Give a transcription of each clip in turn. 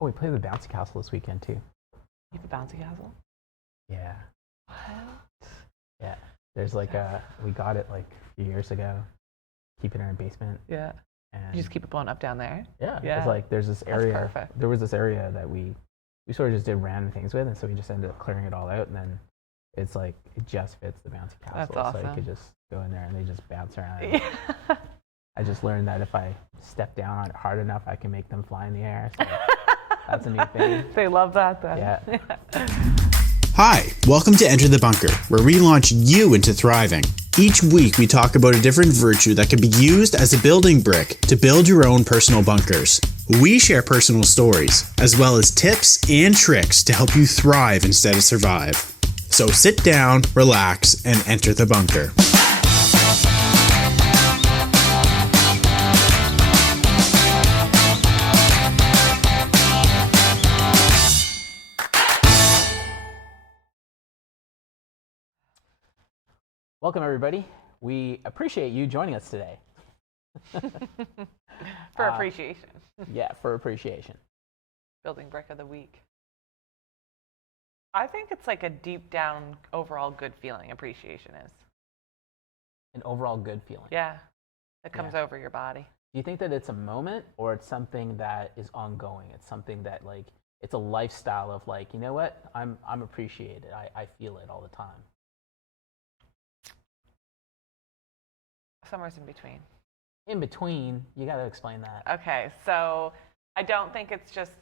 Oh, we played the bouncy castle this weekend too. You have a bouncy castle? Yeah, What? yeah. There's like we got it like a few years ago. Keep it in our basement. Yeah. And You just keep it blowing up down there? yeah, Yeah. it's like there's this That's area. perfect. There was this area that we sort of just did random things with, and so we just ended up clearing it all out, and then it's like it just fits the bouncy castle. That's So you awesome. could just go in there and they just bounce around. Yeah. I just learned that if I step down on it hard enough, I can make them fly in the air. So that's a new thing. They love that then. Yeah. Hi, welcome to Enter the Bunker, where we launch you into thriving. Each week we talk about a different virtue that can be used as a building brick to build your own personal bunkers. We share personal stories, as well as tips and tricks to help you thrive instead of survive. So sit down, relax, and enter the bunker. Welcome, everybody. We appreciate you joining us today. For appreciation. Yeah, for appreciation. Building brick of the week. I think it's like a deep down overall good feeling, appreciation is. An overall good feeling. Yeah. It comes Yeah. over your body. Do you think that it's a moment or it's something that is ongoing? It's something that like it's a lifestyle of like, you know what? I'm appreciated. I feel it all the time. Somewhere's in between. In between, you got to explain that. Okay, so I don't think it's just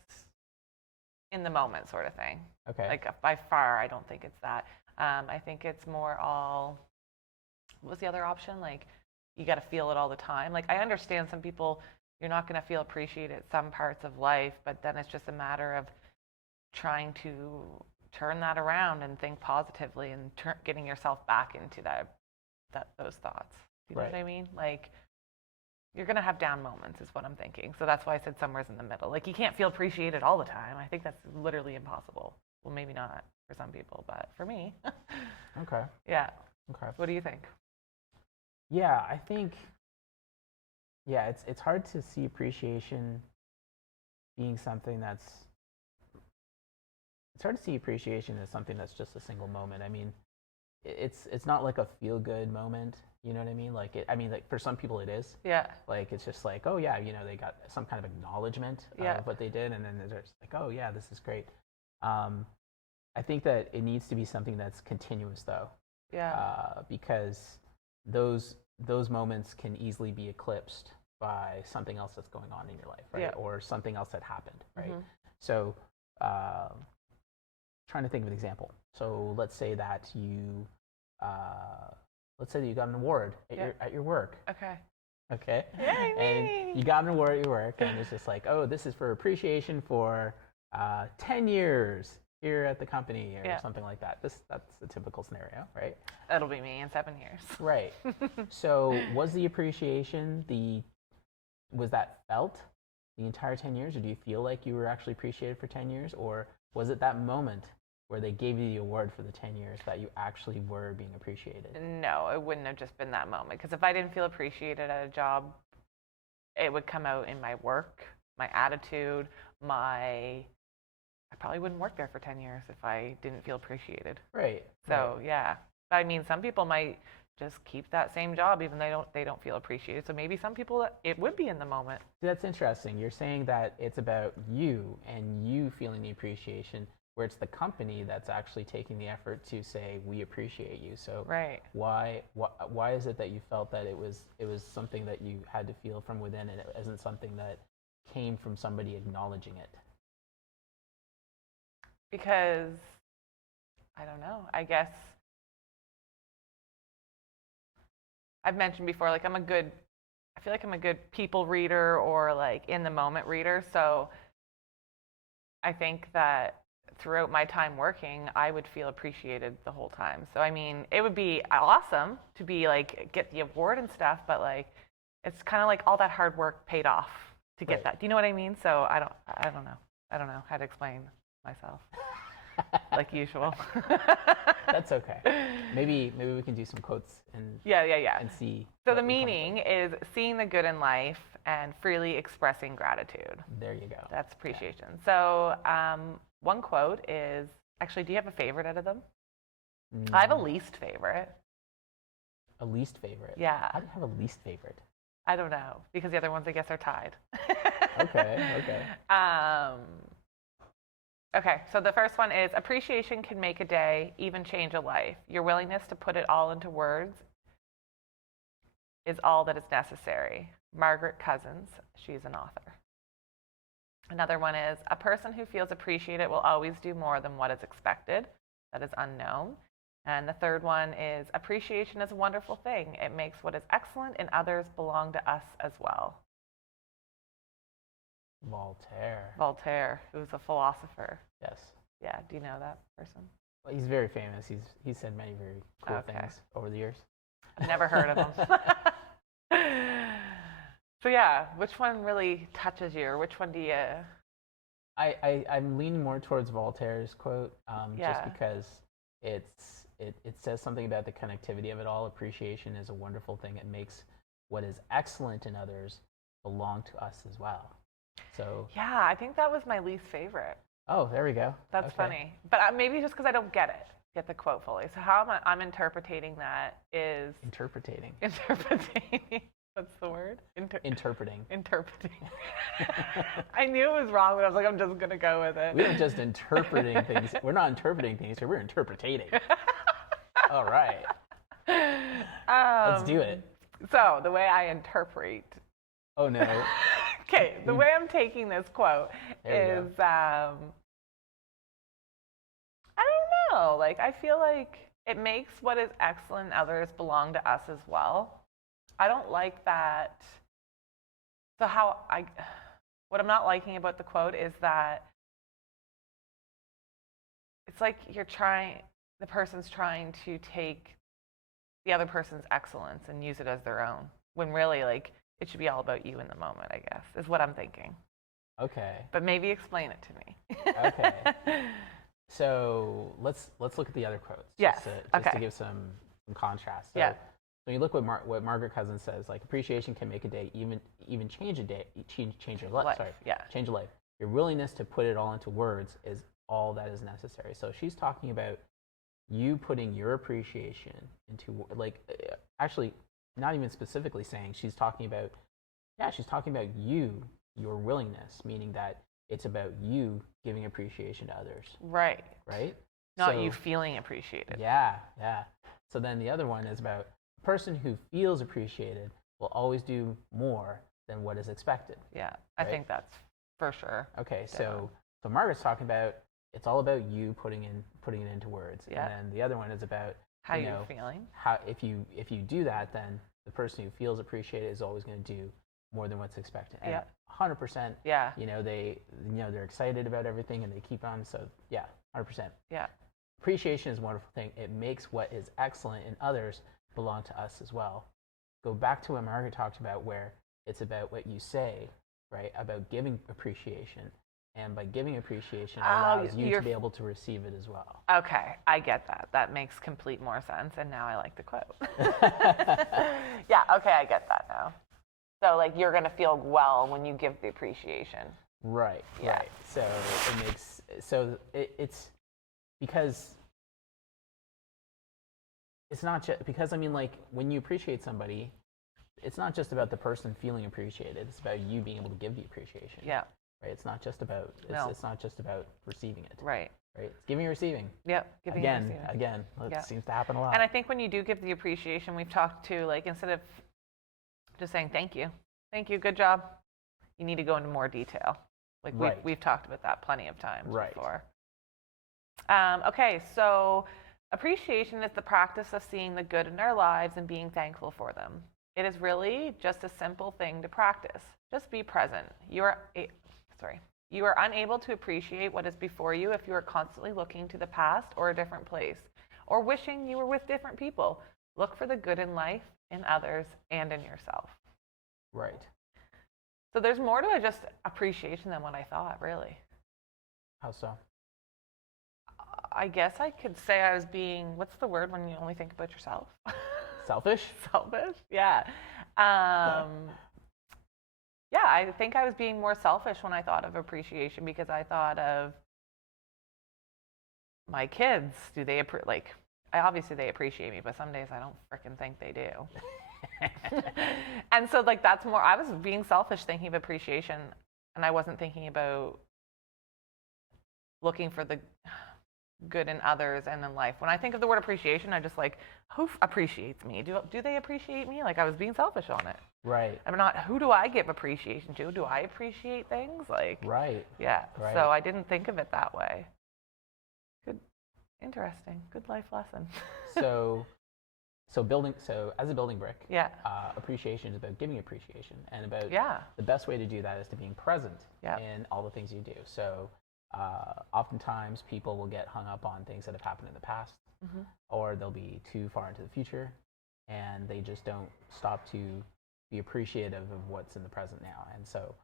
in the moment sort of thing. Okay. Like by far, I don't think it's that. I think it's more all. What was the other option? Like you got to feel it all the time. Like I understand some people, you're not going to feel appreciated at some parts of life, but then it's just a matter of trying to turn that around and think positively and getting yourself back into those thoughts. Do you know Right. what I mean? Like you're going to have down moments is what I'm thinking. So that's why I said somewhere's in the middle. Like you can't feel appreciated all the time. I think that's literally impossible. Well, maybe not for some people, but for me. Okay. Yeah. Okay. What do you think? Yeah, I think. Yeah, it's hard to see appreciation being something that's. It's hard to see appreciation as something that's just a single moment. I mean, it's not like a feel good moment. You know what I mean? Like it. I mean, like for some people it is. Yeah. Like it's just like, oh yeah, you know, they got some kind of acknowledgement Yeah. of what they did, and then they're just like, oh yeah, this is great. I think that it needs to be something that's continuous though, Yeah. because those moments can easily be eclipsed by something else that's going on in your life, right? Yeah. Or something else that happened, right? Mhm. So, trying to think of an example. So let's say that you, got an award at Yeah. your work. Okay. Okay. Yay, me! And you got an award at your work, and it's just like, oh, this is for appreciation for 10 years here at the company, or Yeah. something like that. That's the typical scenario, right? That'll be me in 7 years. Right. So was the appreciation was that felt the entire 10 years, or do you feel like you were actually appreciated for 10 years, or was it that moment where they gave you the award for the 10 years that you actually were being appreciated? No, it wouldn't have just been that moment. Because if I didn't feel appreciated at a job, it would come out in my work, my attitude, I probably wouldn't work there for 10 years if I didn't feel appreciated. Right. So right. yeah, I mean, some people might just keep that same job even they don't feel appreciated. So maybe some people it would be in the moment. That's interesting. You're saying that it's about you and you feeling the appreciation, where it's the company that's actually taking the effort to say we appreciate you. So Right. why is it that you felt that it was something that you had to feel from within, and it isn't something that came from somebody acknowledging it? Because I don't know. I guess I've mentioned before, like I feel like I'm a good people reader or like in the moment reader. So I think that throughout my time working, I would feel appreciated the whole time. So I mean, it would be awesome to be like get the award and stuff, but like it's kind of like all that hard work paid off to get Right. that. Do you know what I mean? So I don't know. I don't know how to explain myself. like usual. That's okay. Maybe we can do some quotes and Yeah. and see. So what the we come up meaning with. is seeing the good in life and freely expressing gratitude. There you go. That's appreciation. So one quote is, actually, do you have a favorite out of them? I have a least favorite. A least favorite. Yeah. How do you have a least favorite? I don't know, because the other ones, I guess, are tied. Okay. Okay, so the first one is appreciation can make a day, even change a life. Your willingness to put it all into words is all that is necessary. Margaret Cousins, she's an author. Another one is a person who feels appreciated will always do more than what is expected. That is unknown. And the third one is appreciation is a wonderful thing. It makes what is excellent in others belong to us as well. Voltaire. Voltaire, who's a philosopher. Yes. Yeah, do you know that person? Well, he's very famous. He's said many very cool Okay. things over the years. I've never heard of him. So yeah, which one really touches you, or which one do you? I'm leaning more towards Voltaire's quote, Yeah. just because it says something about the connectivity of it all. Appreciation is a wonderful thing. It makes what is excellent in others belong to us as well. So, Yeah, I think that was my least favorite. oh, there we go. That's Okay. funny, but maybe just because I don't get the quote fully. So how I'm interpreting that is Interpreting. interpreting. What's the word? Interpreting. Interpreting. I knew it was wrong, but I was like, I'm just gonna go with it. We aren't just interpreting things. We're not interpreting things here. We're interpreting. All right. Let's do it. So the way I interpret. Oh no. Okay, the way I'm taking this quote There is, I don't know. Like, I feel like it makes what is excellent in others belong to us as well. I don't like that. So what I'm not liking about the quote is that it's like the person's trying to take the other person's excellence and use it as their own, when really, like, it should be all about you in the moment, I guess, is what I'm thinking. Okay. But maybe explain it to me. Okay. So let's look at the other quotes. Yes. Just to Okay. give some contrast. So Yeah. when you look what Margaret Cousins says, like appreciation can make a day, even change a day, change your life. Life, Sorry. yeah. Change your life. Your willingness to put it all into words is all that is necessary. So she's talking about you putting your appreciation into, like, actually not even specifically saying, she's talking about you, your willingness, meaning that it's about you giving appreciation to others, Right. right? Not So- you feeling appreciated. Yeah. So then the other one is about a person who feels appreciated will always do more than what is expected. Yeah. I Right. think that's for sure. Okay, Definitely. so Margaret's talking about it's all about you putting it into words, Yeah. and then the other one is about How you you're know, feeling. how if you do that, then the person who feels appreciated is always going to do more than what's expected. And Yeah. 100%. Yeah. They're excited about everything and they keep on. So yeah, 100%. Yeah. Appreciation is a wonderful thing. It makes what is excellent in others belong to us as well. Go back to what Margaret talked about, where it's about what you say, right? About giving appreciation. And by giving appreciation, it allows you to be able to receive it as well. Okay, I get that. That makes complete more sense, and now I like the quote. Yeah, okay, I get that now. So, like, you're going to feel well when you give the appreciation. Right, Yeah. right. It's because it's not just because, I mean, like, when you appreciate somebody, it's not just about the person feeling appreciated. It's about you being able to give the appreciation. Yeah, Right. It's not just about No. it's not just about receiving it. right. Right. It's giving and receiving. Yep, giving and Again. receiving. It Yeah. seems to happen a lot. And I think when you do give the appreciation, we've talked to, like, instead of just saying thank you, good job, you need to go into more detail. Like, Right. we've talked about that plenty of times Right. before. Okay, so appreciation is the practice of seeing the good in our lives and being thankful for them. It is really just a simple thing to practice. Just be present. You are unable to appreciate what is before you if you are constantly looking to the past or a different place, or wishing you were with different people. Look for the good in life, in others, and in yourself. Right. So there's more to just appreciation than what I thought, really. How so? I guess I could say I was being, what's the word when you only think about yourself? Selfish? Selfish, yeah. Yeah, I think I was being more selfish when I thought of appreciation because I thought of my kids. Do they like? Obviously they appreciate me, but some days I don't frickin' think they do. And so like that's more. I was being selfish thinking of appreciation, and I wasn't thinking about looking for the good in others and in life. When I think of the word appreciation, I just like, who appreciates me? Do they appreciate me? Like I was being selfish on it. Right. I'm not, who do I give appreciation to? Do I appreciate things? Like, Right. yeah. Right. So I didn't think of it that way. Good, interesting. Good life lesson. So as a building brick, Yeah. Appreciation is about giving appreciation, and about Yeah. the best way to do that is to being present Yeah. in all the things you do. So oftentimes people will get hung up on things that have happened in the past, Mhm. or they'll be too far into the future, and they just don't stop to be appreciative of what's in the present now. And so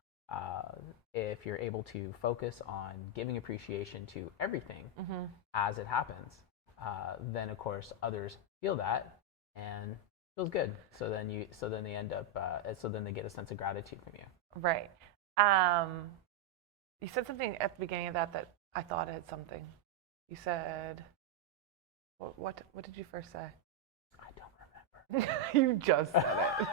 if you're able to focus on giving appreciation to everything Mhm. as it happens, then of course others feel that and it feels good. So then they end up so then they get a sense of gratitude from you. Right. You said something at the beginning of that I thought had something. You said, what did you first say? I don't remember. You just said it.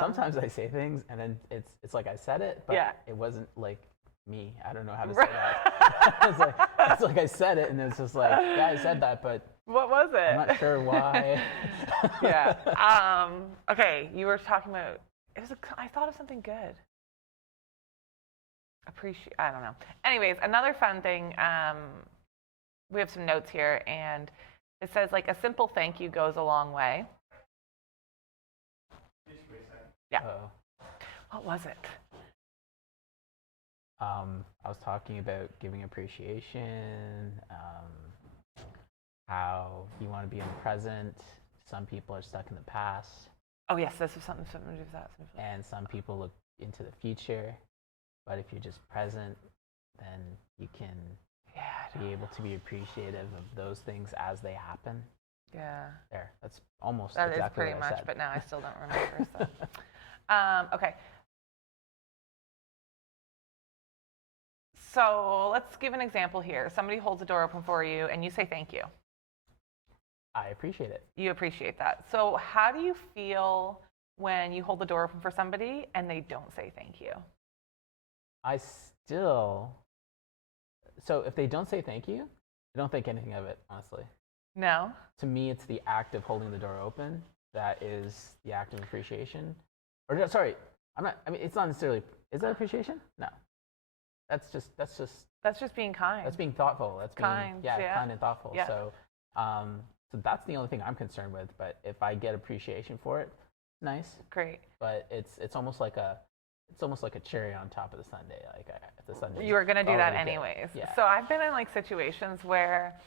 Sometimes I say things and then it's like I said it, but Yeah. it wasn't like me. I don't know how to say Right. that. it's like I said it and it's just like, yeah, I said that, but What was it? I'm not sure why. Yeah. Okay, you were talking about, I thought of something good. I don't know. Anyways, another fun thing, we have some notes here, and it says, like, a simple thank you goes a long way. Yeah. Uh-oh. What was it? I was talking about giving appreciation, how you want to be in the present. Some people are stuck in the past, Oh, yes, this was something to do with that. and some people look into the future. But if you're just present, then you can Yeah. be able to be appreciative of those things as they happen. Yeah. There, that's almost That is exactly pretty what I much, said. but now I still don't remember. So. Okay. So let's give an example here. Somebody holds the door open for you, and you say thank you. I appreciate it. You appreciate that. So how do you feel when you hold the door open for somebody and they don't say thank you? So if they don't say thank you, I don't think anything of it, honestly. No? To me, it's the act of holding the door open that is the act of appreciation. Or no, sorry, it's not necessarily. Is that appreciation? No. That's That's just being kind. being thoughtful. That's being Kind, yeah. kind and thoughtful. Yeah. So that's the only thing I'm concerned with. But if I get appreciation for it, nice. Great. But it's almost like a cherry on top of the sundae. Like if the sundae. You were going to do that already good. anyways. Yeah. So I've been in like situations where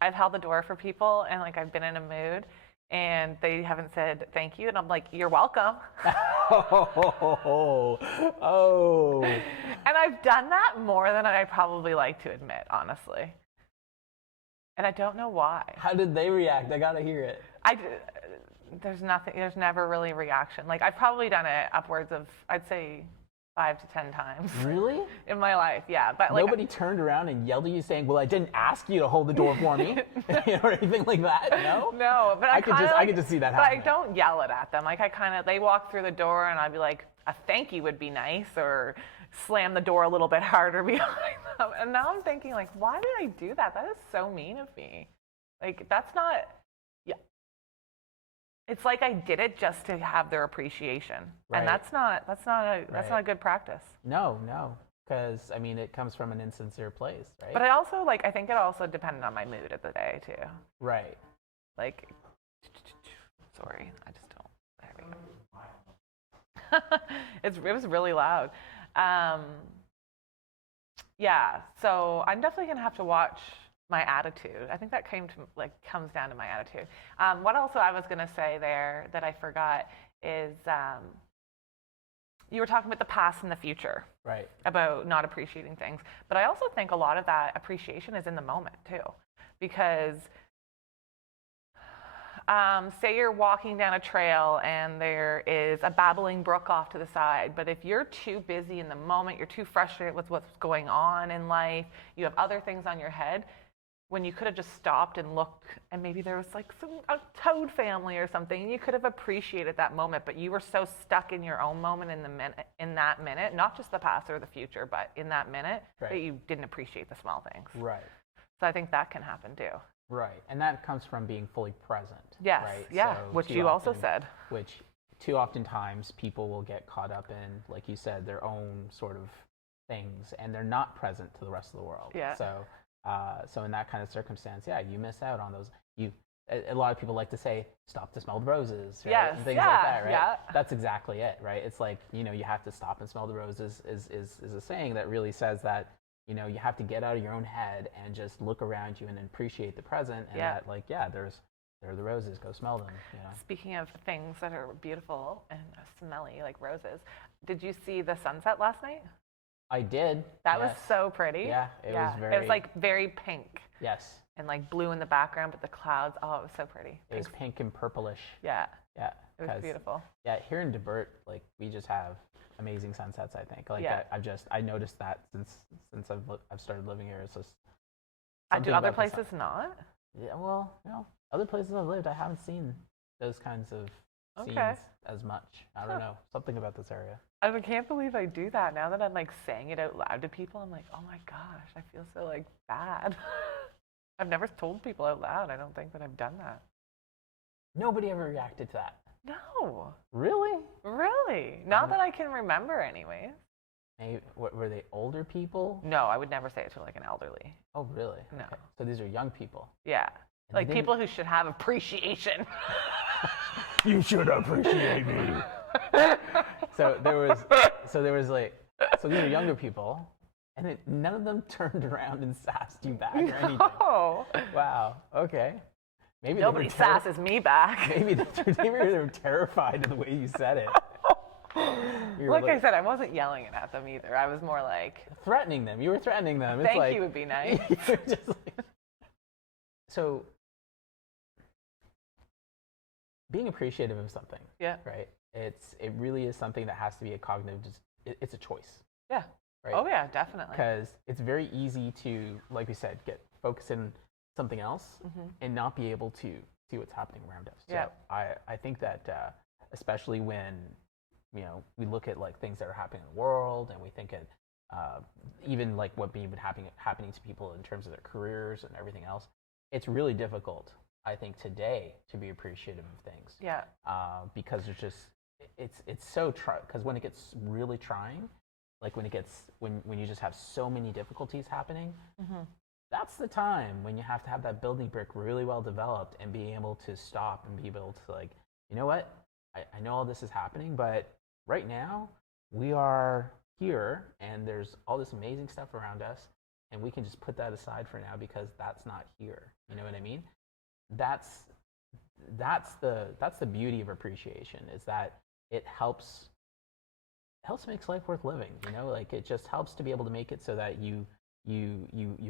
I've held the door for people and like I've been in a mood and they haven't said thank you and I'm like, you're welcome. Oh. And I've done that more than I probably like to admit, honestly. And I don't know why. How did they react? I gotta hear it. There's never really a reaction. Like I've probably done it upwards of, I'd say 5 to 10 times Really? in my life. Yeah. But like, Nobody turned around and yelled at you saying, "Well, I didn't ask you to hold the door for me," or anything like that. No. No, but I could just see that But I happening. don't yell it at them. Like they walk through the door and I'd be like, a thank you would be nice, or slam the door a little bit harder behind them. And now I'm thinking like, why did I do that? That is so mean of me. Like that's not. Yeah. It's like I did it just to have their appreciation, Right. and that's not a Right. good practice. No, because it comes from an insincere place, right? But I think it also depended on my mood of the day too. Right. Like, sorry, I just don't. There we go. It was really loud. Yeah, so I'm definitely gonna have to watch my attitude. I think that comes down to my attitude. What also I was gonna say there that I forgot is you were talking about the past and the future, Right. about not appreciating things. But I also think a lot of that appreciation is in the moment too, because say you're walking down a trail and there is a babbling brook off to the side, but if you're too busy in the moment, you're too frustrated with what's going on in life, you have other things on your head, when you could have just stopped and looked, and maybe there was like a toad family or something, and you could have appreciated that moment, but you were so stuck in your own moment in that minute, not just the past or the future, but in that minute, Right. that you didn't appreciate the small things. Right. So I think that can happen too. Right. And that comes from being fully present. Yes. Right? Yeah. So Which too you also often- said. Which too often times people will get caught up in, like you said, their own sort of things, and they're not present to the rest of the world. Yeah. So in that kind of circumstance, yeah, you miss out on those. A lot of people like to say, stop to smell the roses, right? Yes, And things yeah, like that, right? yeah. That's exactly it, right? It's like, you have to stop and smell the roses is a saying that really says that, you have to get out of your own head and just look around you and appreciate the present, and Yeah. that, like, there are the roses, go smell them, Speaking of things that are beautiful and smelly, like roses, did you see the sunset last night? I did. That was yes. so pretty. Yeah, it was It very- was like very pink Yes, and like blue in the background, but the clouds, oh, it was so pretty. it was pink and purplish. Yeah, Yeah, it was beautiful. Yeah, here in Debert, like, we just have amazing sunsets. I think, like, Yeah. I noticed that since I've started living here. It's just Do something other about the sun- places not? Yeah, well, other places I've lived, I haven't seen those kinds of scenes Okay. as much. I don't know, something about this area. I can't believe I do that. Now that I'm like saying it out loud to people, I'm like, oh my gosh, I feel so like bad. I've never told people out loud. I don't think that I've done that. Nobody ever reacted to that. No, Really? really. Not that I can remember, anyways. Maybe, were they older people? No, I would never say it to like an elderly. Oh, really? No. Okay. So these are young people. Yeah, And like they didn't- people who should have appreciation. You should appreciate me. So there was like, so these are younger people, and none of them turned around and sassed you back or anything. Oh, Wow. Okay. Maybe nobody they were sasses me back. Maybe they were terrified of the way you said it. You were Like I said, I wasn't yelling it at them either. I was more like, threatening them. You were threatening them. It's thank like, you would be nice. you're just like, so being appreciative of something, Yeah. right? It really is something that has to be a cognitive. It's a choice, Yeah. right? Oh yeah, definitely. Because it's very easy to, like we said, get focused in something else and not be able to see what's happening around us. Yeah. So I think that especially when we look at like things that are happening in the world, and we think at even like what been happening to people in terms of their careers and everything else, it's really difficult, I think, today to be appreciative of things. Yeah. Because it's so because when it gets really trying, like when you just have so many difficulties happening, that's the time when you have to have that building brick really well developed and being able to stop and be able to, like, you know what, I know all this is happening, but right now we are here and there's all this amazing stuff around us, and we can just put that aside for now because that's not here. You know what I mean? That's the beauty of appreciation, is that it helps makes life worth living. Like, it just helps to be able to make it so that you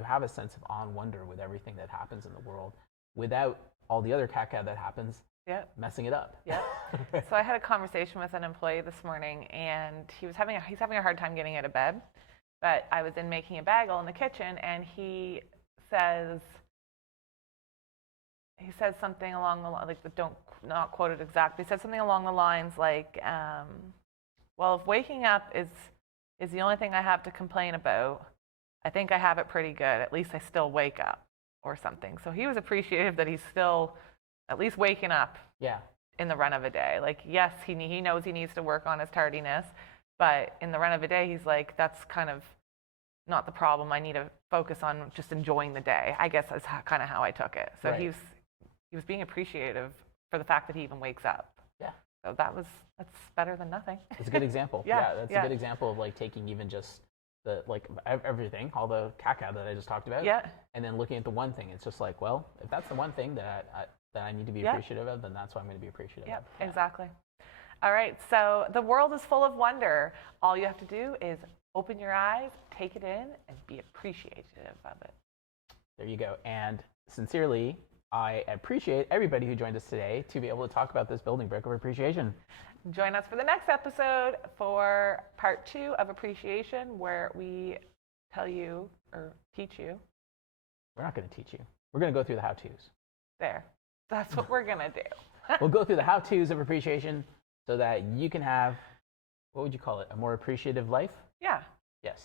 have a sense of awe and wonder with everything that happens in the world, without all the other caca that happens Yeah. messing it up. Yeah. So I had a conversation with an employee this morning, and he's having a hard time getting out of bed. But I was in making a bagel in the kitchen, and he says something along the line, like, not quote it exactly. He said something along the lines like, well, if waking up is the only thing I have to complain about, I think I have it pretty good. At least I still wake up, or something. So he was appreciative that he's still at least waking up Yeah. in the run of a day. Like, yes, he knows he needs to work on his tardiness, but in the run of a day, he's like, that's kind of not the problem. I need to focus on just enjoying the day, I guess is kind of how I took it. So Right. he was being appreciative for the fact that he even wakes up. Yeah. So that's better than nothing. It's a good example. Yeah, That's yeah. a good example of, like, taking even just the, like, everything, all the caca that I just talked about, Yeah. and then looking at the one thing. It's just like, well, if that's the one thing that I need to be Yeah. appreciative of, then that's what I'm going to be appreciative Yeah, of. exactly. All right, so the world is full of wonder. All you have to do is open your eyes, take it in, and be appreciative of it. There you go. And sincerely, I appreciate everybody who joined us today to be able to talk about this building brick of appreciation. Join us for the next episode for part 2 of appreciation, where we tell you or teach you. We're not going to teach you. We're going to go through the how-tos. There. That's what we're going to do. We'll go through the how-tos of appreciation so that you can have, what would you call it, a more appreciative life? Yeah, Yes.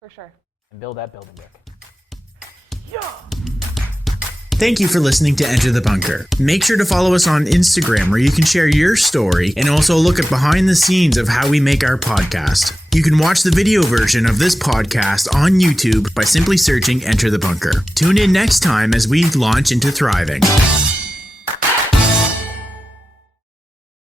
for sure. And build that building brick. Yeah. Thank you for listening to Enter the Bunker. Make sure to follow us on Instagram, where you can share your story and also look at behind the scenes of how we make our podcast. You can watch the video version of this podcast on YouTube by simply searching Enter the Bunker. Tune in next time as we launch into thriving.